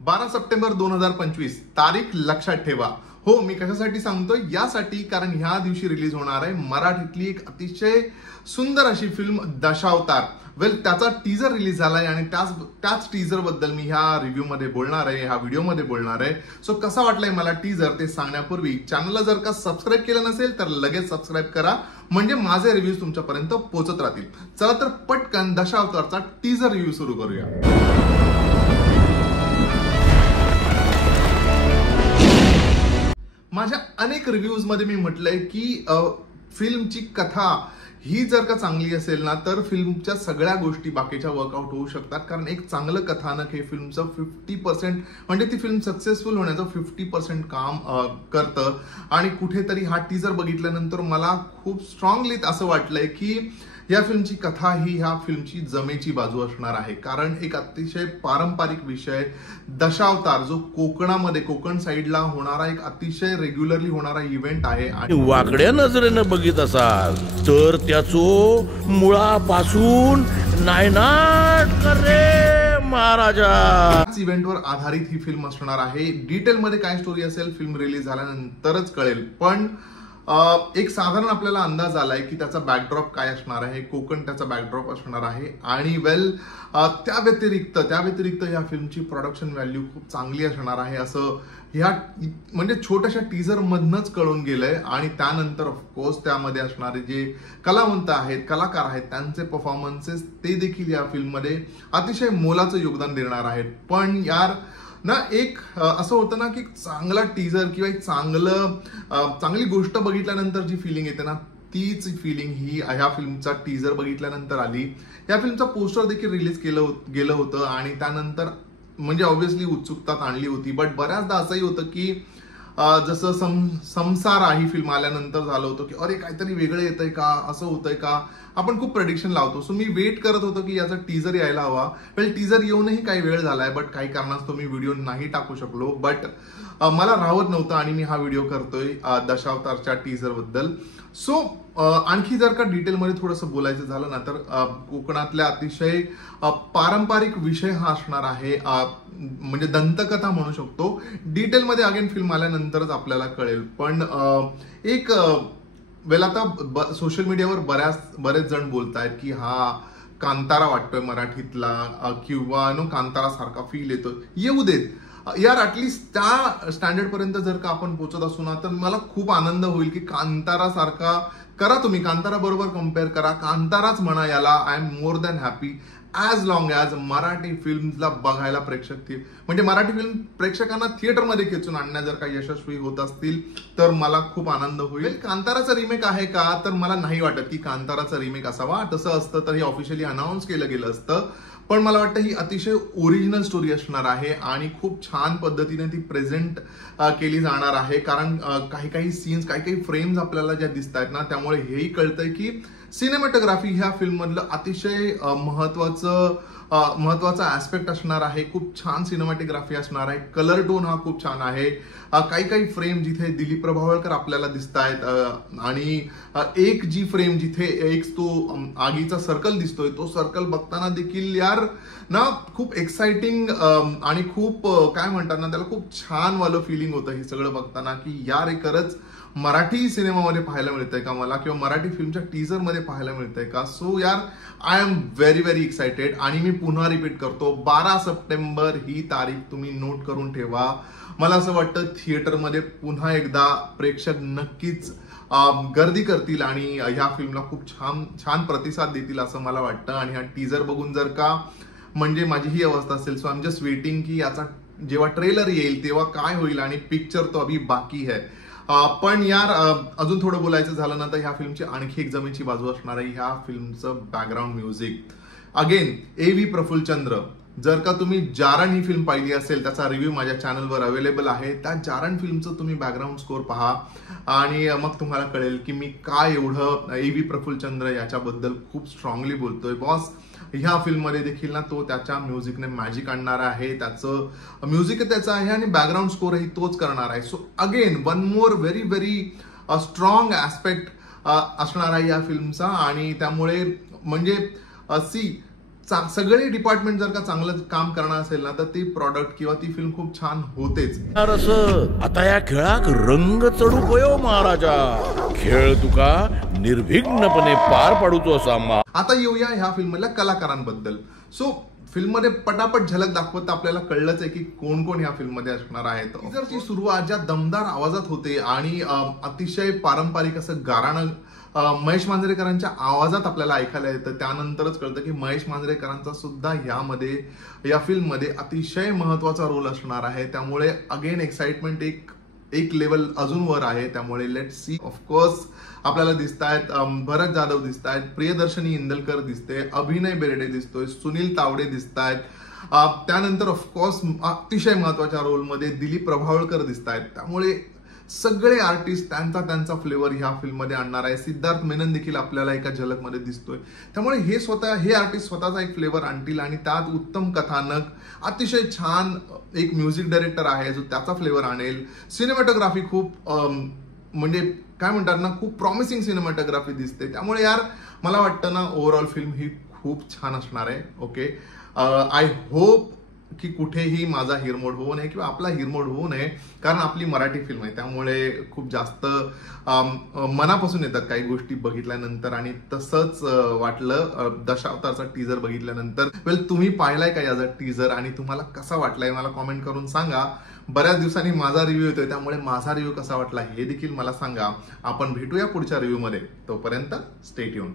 12 September 2025 तारीख लक्षात ठेवा। हो, मी कशासाठी सांगतोय? यासाठी कारण ह्या दिवशी रिलीज होणार आहे मराठीतली एक अतिशय सुंदर अशी फिल्म दशावतार। त्याचा टीजर रिलीज झालाय आणि त्याच टीजर बद्दल मी ह्या रिव्ह्यू मध्ये बोलणार आहे, ह्या व्हिडिओ मध्ये बोलणार आहे। सो कसा वाटलाय मला टीजर ते सांगण्यापूर्वी चॅनलला जर का सबस्क्राईब केलं नसेल तर लगेच सबस्क्राईब करा, म्हणजे माझे रिव्ह्यूज तुमच्यापर्यंत पोहोचत राहतील। चला तर पटकन दशावतारचा टीजर रिव्ह्यू सुरू करूया। माझ्या अनेक रिव्ह्यूज मध्ये मी म्हटलंय की फिल्मची कथा ही जर का चांगली असेल ना तर फिल्मच्या सगळ्या गोष्टी बाकीच्या वर्कआउट होऊ शकतात। कारण एक चांगलं कथानक हे फिल्मचं 50% म्हणजे ती फिल्म सक्सेसफुल होण्याचं 50% काम करतं। आणि कुठेतरी हा टीजर बघितल्यानंतर मला खूप स्ट्रॉंगली असं वाटलंय की या फिल्मची कथा ही ह्या फिल्मची जमेची बाजू असणार आहे। कारण एक अतिशय पारंपरिक विषय दशावतार जो कोकणामध्ये कोकण साईडला होणारा एक अतिशय रेग्युलरली होणारा इव्हेंट आहे। आणि वाकड्या नजरेनं बघित असाल तर त्याचो मुळापासून नायनाट करे महाराजा इव्हेंटवर आधारित ही फिल्म असणार आहे। डिटेलमध्ये काय स्टोरी असेल फिल्म रिलीज झाल्यानंतरच कळेल, पण एक साधारण आपल्याला अंदाज आलाय की त्याचा बॅकड्रॉप काय असणार आहे, कोकण त्याचा बॅकड्रॉप असणार आहे। आणि त्या व्यतिरिक्त या फिल्मची प्रोडक्शन व्हॅल्यू खूप चांगली असणार आहे असं ह्या म्हणजे छोट्याशा टीजर मधनच कळून गेलंय। आणि त्यानंतर ऑफकोर्स त्यामध्ये असणारे जे कलावंत आहेत, कलाकार आहेत, त्यांचे परफॉर्मन्सेस ते देखील या फिल्ममध्ये अतिशय मोलाचं योगदान देणार आहेत। पण यार ना एक असं होतं ना की चांगला टीजर किंवा एक चांगली गोष्ट बघितल्यानंतर जी फिलिंग येते ना तीच फिलिंग ही ह्या फिल्मचा टीजर बघितल्यानंतर आली। या फिल्मचा पोस्टर देखील रिलीज गेलं होतं आणि त्यानंतर म्हणजे ऑब्व्हियसली उत्सुकता आणली होती। बट बऱ्याचदा असंही होतं की जसं संसार ही फिल्म आल्यानंतर झालं होतं की अरे काहीतरी वेगळं येतंय का, असं होतंय का, आपण खूप प्रेडिक्शन लावतो। सो मी वेट करत होतो की याचा टीजर यायला हवा। टीजर येऊनही काही वेळ झालाय, बट काही कारणास्तव मी व्हिडिओ नाही टाकू शकलो। बट मला राहत नव्हतं आणि मी हा व्हिडिओ करतोय दशावतारच्या टीजर बद्दल। सो आणखी जर का डिटेलमध्ये थोडंसं बोलायचं झालं ना तर कोकणातल्या अतिशय पारंपरिक विषय हा असणार आहे, म्हणजे दंतकथा म्हणू शकतो। डिटेलमध्ये अगेन फिल्म आल्यानंतरच आपल्याला कळेल। पण एक आता सोशल मीडियावर बरेच जण बोलतायत की हा कांतारा वाटतोय मराठीतला किंवा कांतारा सारखा फील येतो। येऊ देत यार, ऍटलीस्ट त्या स्टँडर्ड पर्यंत जर का आपण पोहोचत असू ना तर मला खूप आनंद होईल की कांतारा सारखा करा, तुम्ही कांतारा बरोबर कम्पेअर करा, कांताराच म्हणा याला। I am more than happy as long as Marathi फिल्मला बघायला म्हणजे मराठी फिल्म प्रेक्षकांना थिएटरमध्ये खेचून आणण्या जर का यशस्वी होत असतील तर मला खूप आनंद होईल। कांताराचा रिमेक आहे का तर मला नाही वाटत की कांताराचा रिमेक असावा। तसं असतं तर हे ऑफिशियली अनाऊन्स केलं गेलं असतं। पण मला वाटतं ही अतिशय ओरिजिनल स्टोरी असणार आहे आणि खूप छान पद्धतीने ती प्रेझेंट केली जाणार आहे। कारण काही सीन्स काही फ्रेम्स आपल्याला ज्या दिसत आहेत ना त्यामुळे हेही कळतंय की सिनेमॅटोग्राफी ह्या फिल्म मधलं अतिशय महत्वाचा ऍस्पेक्ट असणार आहे। खूप छान सिनेमॅटोग्राफी असणार आहे, कलर टोन हा खूप छान आहे। काही फ्रेम जिथे दिलीप प्रभावळकर आपल्याला दिसत आहेत आणि एक जी फ्रेम जिथे एक तो आगीचा सर्कल दिसतोय तो सर्कल बघताना देखील यार ना खूप एक्साइटिंग आणि खूप काय म्हणतात ना त्याला खूप छान वालं फिलिंग होतं हे सगळं बघताना की यार हे खरंच मराठी सिनेमामध्ये पाहायला मिळतंय का मला, किंवा मराठी फिल्मच्या टीजर मध्ये पाहायला मिळतंय का। सो यार आय एम व्हेरी एक्साइटेड। आणि मी पुन्हा रिपीट करतो 12 सप्टेंबर ही तारीख तुम्ही नोट करून ठेवा। मला असं वाटतं थिएटरमध्ये पुन्हा एकदा प्रेक्षक नक्कीच गर्दी करतील आणि ह्या फिल्मला खूप छान प्रतिसाद देतील असं मला वाटतं। आणि हा टीजर बघून जर का म्हणजे माझी ही अवस्था असेल so I am just waiting की याचा जेव्हा ट्रेलर येईल तेव्हा काय होईल। आणि पिक्चर तो अभी बाकी है। पण यार अजून थोडं बोलायचं झालं ना तर ह्या फिल्मची आणखी एक जमेची बाजू असणार आहे ह्या फिल्मचं background music. Again A.V. Prafullachandra, जर का तुम्ही जारण ही फिल्म पाहिली असेल त्याचा रिव्ह्यू माझ्या चॅनलवर अवेलेबल आहे। त्या जारण फिल्मचं तुम्ही बॅकग्राऊंड स्कोर पहा आणि मग तुम्हाला कळेल की मी काय एवढं A.V. प्रफुल्लचंद्र याच्याबद्दल खूप स्ट्रॉंगली बोलतोय। बॉस ह्या फिल्म मध्ये देखील ना तो त्याच्या म्युझिकने मॅजिक आणणार आहे, त्याचं म्युझिक त्याचं आहे आणि बॅकग्राऊंड स्कोरही तोच करणार आहे। So again one more very strong aspect असणार आहे या फिल्मचा। आणि त्यामुळे म्हणजे सगळे डिपार्टमेंट जर का चांगलं काम करणार असेल ना तर ती प्रॉडक्ट किंवा ती फिल्म खूप छान होतेच. आता या खेळाक रंग चढू पयो महाराजा, खेळ तुका निर्विघ्नपणे पार पाडूचो असा. आता येऊया ह्या फिल्म मधल्या कलाकारांबद्दल. सो फिल्म मध्ये पटापट झलक दाखवत आपल्याला कळलंच आहे की कोण कोण ह्या फिल्म मध्ये असणार आहेत. टीजरची सुरुवात ज्या दमदार आवाजात होते आणि अतिशय पारंपरिक असं गाराणं महेश मांजरेकरांच्या आवाजात आपल्याला ऐकायला येतं. त्यानंतरच कळतं की महेश मांजरेकरांचा सुद्धा या फिल्म मध्ये अतिशय महत्वाचा रोल असणार आहे. त्यामुळे अगेन एक्साइटमेंट एक लेवल अजून वर आहे. त्यामुळे लेट सी. ऑफकोर्स आपल्याला दिसतायत भरत जाधव दिसतायत, प्रियदर्शनी इंदलकर दिसते, अभिनय बेर्डे दिसतोय, सुनील तावडे दिसतायत. त्यानंतर ऑफकोर्स अतिशय महत्वाच्या रोलमध्ये दिलीप प्रभावळकर दिसतायत. त्यामुळे सगळे आर्टिस्ट त्यांचा फ्लेवर ह्या फिल्म मध्ये आणणार आहे. सिद्धार्थ मेनन देखील आपल्याला एका झलकमध्ये दिसतोय. त्यामुळे हे आर्टिस्ट स्वतःचा एक फ्लेवर आणतील आणि त्यात उत्तम कथानक, अतिशय छान एक म्युझिक डायरेक्टर आहे जो त्याचा फ्लेवर आणेल. सिनेमॅटोग्राफी खूप म्हणजे काय म्हणतात ना, खूप प्रॉमिसिंग सिनेमॅटोग्राफी दिसते. त्यामुळे यार मला वाटतं ना ओव्हरऑल फिल्म ही खूप छान असणार आहे. ओके, आय होप की कुठेही माझा हिरमोड होऊ नये किंवा आपला हिरमोड होऊ नये, कारण आपली मराठी फिल्म आहे. त्यामुळे खूप जास्त मनापासून येतात काही गोष्टी बघितल्यानंतर. आणि तसंच वाटलं दशावतारचा टीजर बघितल्यानंतर. वेल, तुम्ही पाहिलाय का याचा टीजर आणि तुम्हाला कसा वाटलाय मला कॉमेंट करून सांगा. बऱ्याच दिवसांनी माझा रिव्ह्यू येतोय, त्यामुळे माझा रिव्ह्यू कसा वाटला हे देखील मला सांगा. आपण भेटूया पुढच्या रिव्ह्यू मध्ये. तोपर्यंत स्टे ट्यून.